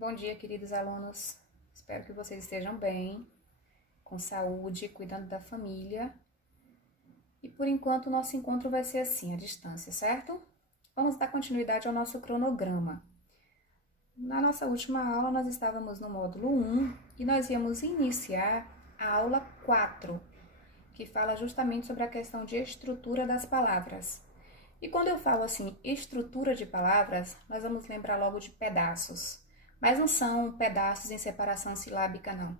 Bom dia, queridos alunos. Espero que vocês estejam bem, com saúde, cuidando da família. E por enquanto o nosso encontro vai ser assim, à distância, certo? Vamos dar continuidade ao nosso cronograma. Na nossa última aula, nós estávamos no módulo 1 e nós íamos iniciar a aula 4, que fala justamente sobre a questão de estrutura das palavras. E quando eu falo assim, estrutura de palavras, nós vamos lembrar logo de pedaços. Mas não são pedaços em separação silábica, não.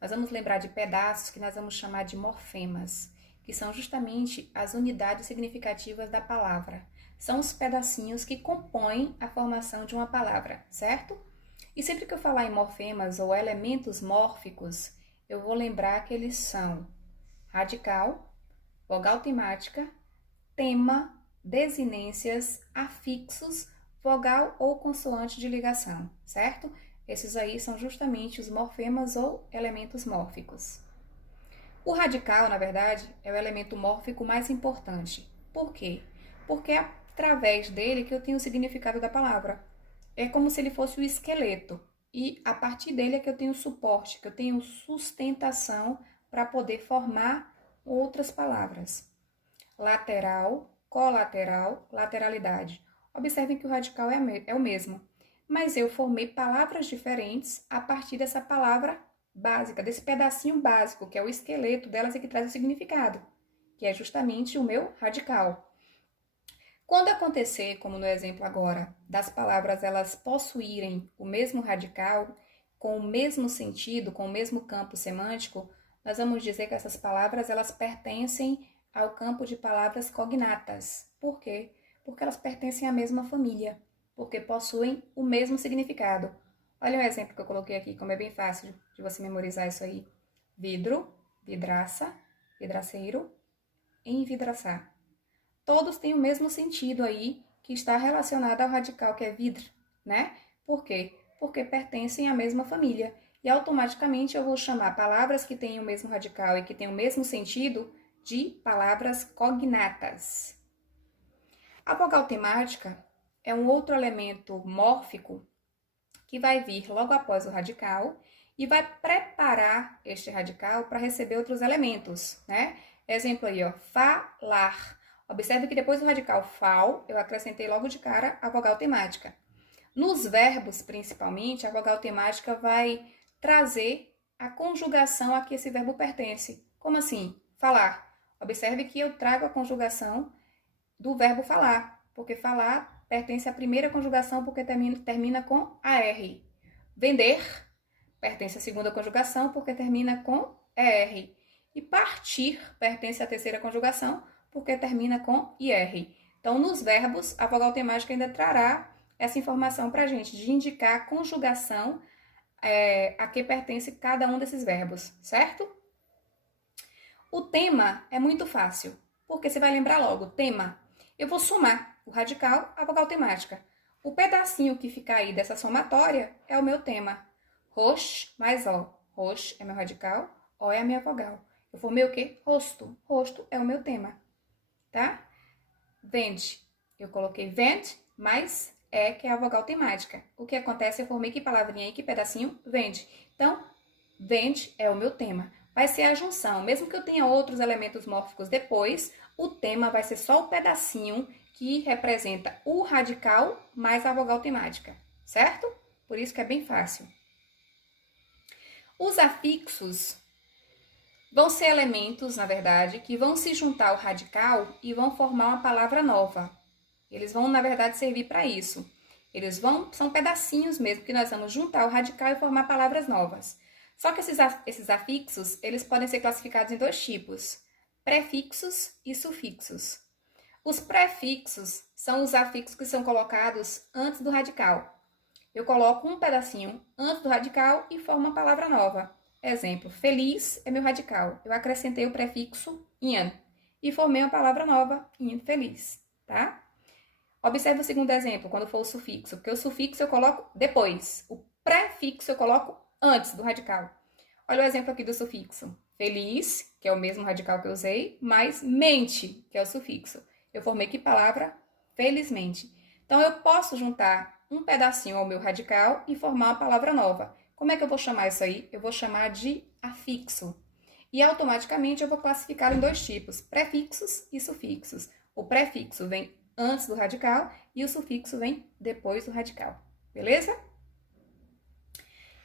Nós vamos lembrar de pedaços que nós vamos chamar de morfemas, que são justamente as unidades significativas da palavra. São os pedacinhos que compõem a formação de uma palavra, certo? E sempre que eu falar em morfemas ou elementos mórficos, eu vou lembrar que eles são radical, vogal temática, tema, desinências, afixos, vogal ou consoante de ligação, certo? Esses aí são justamente os morfemas ou elementos mórficos. O radical, na verdade, é o elemento mórfico mais importante. Por quê? Porque é através dele que eu tenho o significado da palavra. É como se ele fosse o esqueleto. E a partir dele é que eu tenho suporte, que eu tenho sustentação para poder formar outras palavras. Lateral, colateral, lateralidade. Observem que o radical é o mesmo, mas eu formei palavras diferentes a partir dessa palavra básica, desse pedacinho básico, que é o esqueleto delas e que traz o significado, que é justamente o meu radical. Quando acontecer, como no exemplo agora, das palavras elas possuírem o mesmo radical, com o mesmo sentido, com o mesmo campo semântico, nós vamos dizer que essas palavras elas pertencem ao campo de palavras cognatas. Por quê? Porque elas pertencem à mesma família, porque possuem o mesmo significado. Olha o exemplo que eu coloquei aqui, como é bem fácil de você memorizar isso aí. Vidro, vidraça, vidraceiro, envidraçar. Todos têm o mesmo sentido aí, que está relacionado ao radical que é vidro, né? Por quê? Porque pertencem à mesma família. E automaticamente eu vou chamar palavras que têm o mesmo radical e que têm o mesmo sentido de palavras cognatas. A vogal temática é um outro elemento mórfico que vai vir logo após o radical e vai preparar este radical para receber outros elementos, né? Exemplo aí, ó, falar. Observe que depois do radical fal, eu acrescentei logo de cara a vogal temática. Nos verbos, principalmente, a vogal temática vai trazer a conjugação a que esse verbo pertence. Como assim? Falar. Observe que eu trago a conjugação do verbo falar, porque falar pertence à primeira conjugação porque termina com AR. Vender pertence à segunda conjugação porque termina com ER. E partir pertence à terceira conjugação porque termina com IR. Então, nos verbos, a vogal temática ainda trará essa informação para a gente, de indicar a conjugação a que pertence cada um desses verbos, certo? O tema é muito fácil, porque você vai lembrar logo, tema. Eu vou somar o radical à vogal temática. O pedacinho que ficar aí dessa somatória é o meu tema. Rox mais ó. Rox é meu radical, ó é a minha vogal. Eu formei o quê? Rosto. Rosto é o meu tema, tá? Vende. Eu coloquei vende mais que é a vogal temática. O que acontece? Eu formei que palavrinha aí, que pedacinho? Vende. Então, vende é o meu tema. Vai ser a junção. Mesmo que eu tenha outros elementos mórficos depois, o tema vai ser só o pedacinho que representa o radical mais a vogal temática, certo? Por isso que é bem fácil. Os afixos vão ser elementos, na verdade, que vão se juntar ao radical e vão formar uma palavra nova. Eles vão, na verdade, servir para isso. São pedacinhos mesmo, que nós vamos juntar o radical e formar palavras novas. Só que esses afixos, eles podem ser classificados em dois tipos, prefixos e sufixos. Os prefixos são os afixos que são colocados antes do radical. Eu coloco um pedacinho antes do radical e formo uma palavra nova. Exemplo, feliz é meu radical. Eu acrescentei o prefixo in e formei uma palavra nova, infeliz, tá? Observe o segundo exemplo, quando for o sufixo, porque o sufixo eu coloco depois, o prefixo eu coloco antes do radical. Olha o exemplo aqui do sufixo. Feliz, que é o mesmo radical que eu usei, mais mente, que é o sufixo. Eu formei que palavra? Felizmente. Então, eu posso juntar um pedacinho ao meu radical e formar uma palavra nova. Como é que eu vou chamar isso aí? Eu vou chamar de afixo. E automaticamente eu vou classificá-lo em dois tipos, prefixos e sufixos. O prefixo vem antes do radical e o sufixo vem depois do radical. Beleza?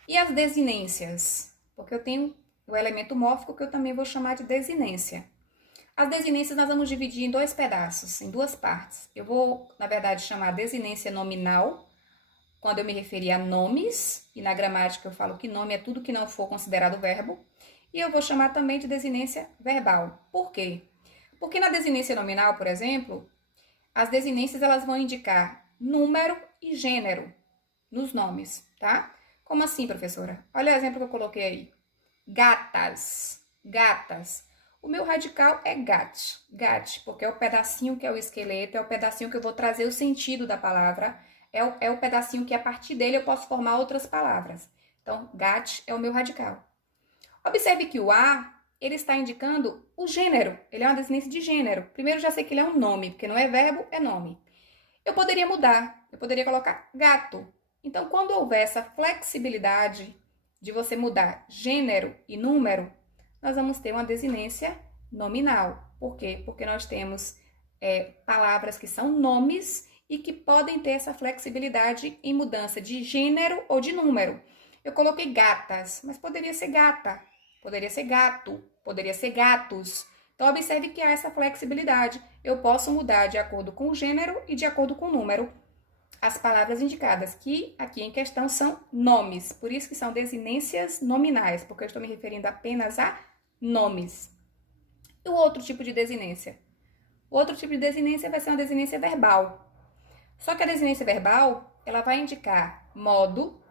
E as desinências? Porque eu tenho o elemento mórfico que eu também vou chamar de desinência. As desinências nós vamos dividir em dois pedaços, em duas partes. Eu vou, na verdade, chamar desinência nominal, quando eu me referir a nomes, e na gramática eu falo que nome é tudo que não for considerado verbo. E eu vou chamar também de desinência verbal. Por quê? Porque na desinência nominal, por exemplo, as desinências elas vão indicar número e gênero nos nomes, tá? Como assim, professora? Olha o exemplo que eu coloquei aí. Gatas, gatas. O meu radical é gat, gat, porque é o pedacinho que é o esqueleto, é o pedacinho que eu vou trazer o sentido da palavra, é o pedacinho que a partir dele eu posso formar outras palavras. Então, gat é o meu radical. Observe que o a, ele está indicando o gênero, ele é uma desinência de gênero. Primeiro, já sei que ele é um nome, porque não é verbo, é nome. Eu poderia mudar, eu poderia colocar gato. Então, quando houver essa flexibilidade de você mudar gênero e número, nós vamos ter uma desinência nominal. Por quê? Porque nós temos palavras que são nomes e que podem ter essa flexibilidade em mudança de gênero ou de número. Eu coloquei gatas, mas poderia ser gata, poderia ser gato, poderia ser gatos. Então, observe que há essa flexibilidade. Eu posso mudar de acordo com o gênero e de acordo com o número as palavras indicadas, que aqui em questão são nomes. Por isso que são desinências nominais, porque eu estou me referindo apenas a nomes. E o outro tipo de desinência? O outro tipo de desinência vai ser uma desinência verbal. Só que a desinência verbal, ela vai indicar modo,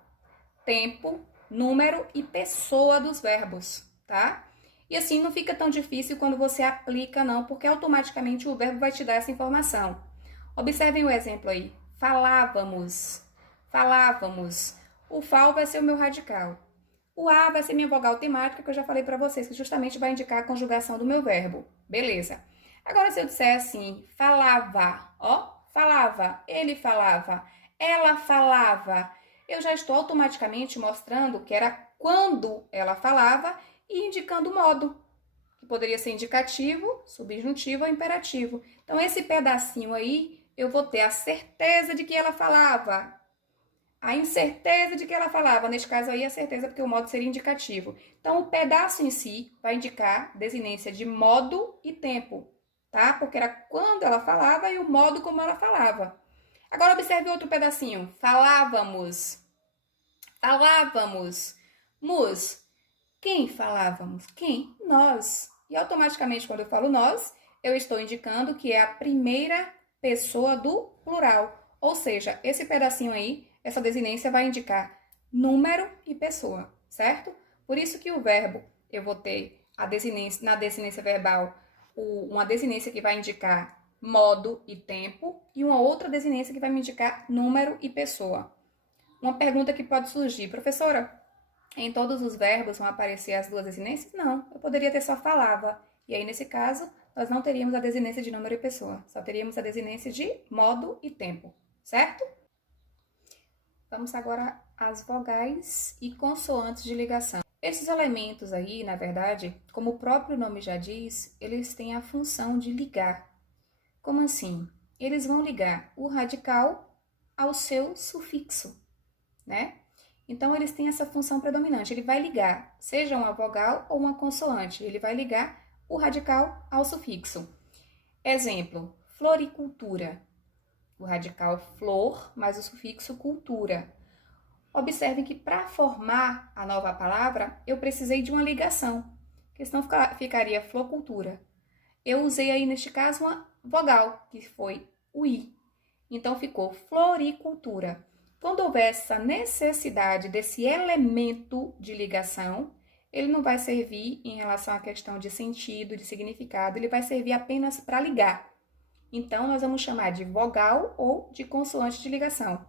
tempo, número e pessoa dos verbos, tá? E assim não fica tão difícil quando você aplica, não, porque automaticamente o verbo vai te dar essa informação. Observem o exemplo aí. Falávamos, falávamos. O fal vai ser o meu radical. O a vai ser minha vogal temática, que eu já falei para vocês, que justamente vai indicar a conjugação do meu verbo. Beleza. Agora, se eu disser assim, falava, ó, falava, ele falava, ela falava, eu já estou automaticamente mostrando que era quando ela falava e indicando o modo, que poderia ser indicativo, subjuntivo ou imperativo. Então, esse pedacinho aí, eu vou ter a certeza de que ela falava, a incerteza de que ela falava, neste caso aí a certeza porque o modo seria indicativo. Então, o pedaço em si vai indicar desinência de modo e tempo, tá? Porque era quando ela falava e o modo como ela falava. Agora, observe outro pedacinho. Falávamos, falávamos, mus. Quem falávamos? Quem? Nós. E automaticamente, quando eu falo nós, eu estou indicando que é a primeira pessoa do plural. Ou seja, esse pedacinho aí, essa desinência vai indicar número e pessoa, certo? Por isso que o verbo, eu vou ter a desinência, na desinência verbal, uma desinência que vai indicar modo e tempo e uma outra desinência que vai me indicar número e pessoa. Uma pergunta que pode surgir, professora, em todos os verbos vão aparecer as duas desinências? Não, eu poderia ter só falava. E aí, nesse caso, nós não teríamos a desinência de número e pessoa, só teríamos a desinência de modo e tempo, certo? Vamos agora às vogais e consoantes de ligação. Esses elementos aí, na verdade, como o próprio nome já diz, eles têm a função de ligar. Como assim? Eles vão ligar o radical ao seu sufixo, né? Então, eles têm essa função predominante. Ele vai ligar, seja uma vogal ou uma consoante, ele vai ligar o radical ao sufixo. Exemplo, floricultura. O radical flor, mais o sufixo cultura. Observem que para formar a nova palavra, eu precisei de uma ligação, porque senão ficaria floricultura. Eu usei aí, neste caso, uma vogal, que foi o i. Então, ficou floricultura. Quando houver essa necessidade desse elemento de ligação, ele não vai servir em relação à questão de sentido, de significado, ele vai servir apenas para ligar. Então, nós vamos chamar de vogal ou de consoante de ligação.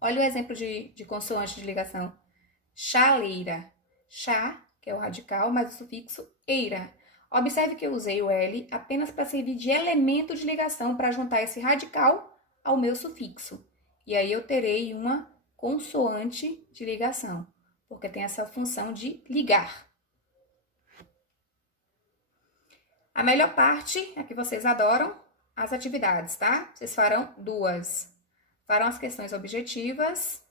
Olha o exemplo de consoante de ligação. Chaleira. Chá, que é o radical, mais o sufixo eira. Observe que eu usei o L apenas para servir de elemento de ligação para juntar esse radical ao meu sufixo. E aí eu terei uma consoante de ligação, porque tem essa função de ligar. A melhor parte é que vocês adoram as atividades, tá? Vocês farão 2. Farão as questões objetivas,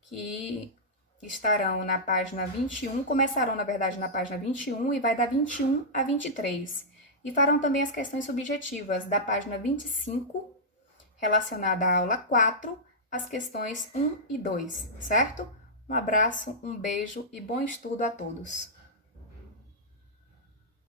que estarão na página 21, começarão, na verdade, na página 21 e vai da 21 a 23. E farão também as questões subjetivas da página 25, relacionada à aula 4, as questões 1 e 2, certo? Um abraço, um beijo e bom estudo a todos.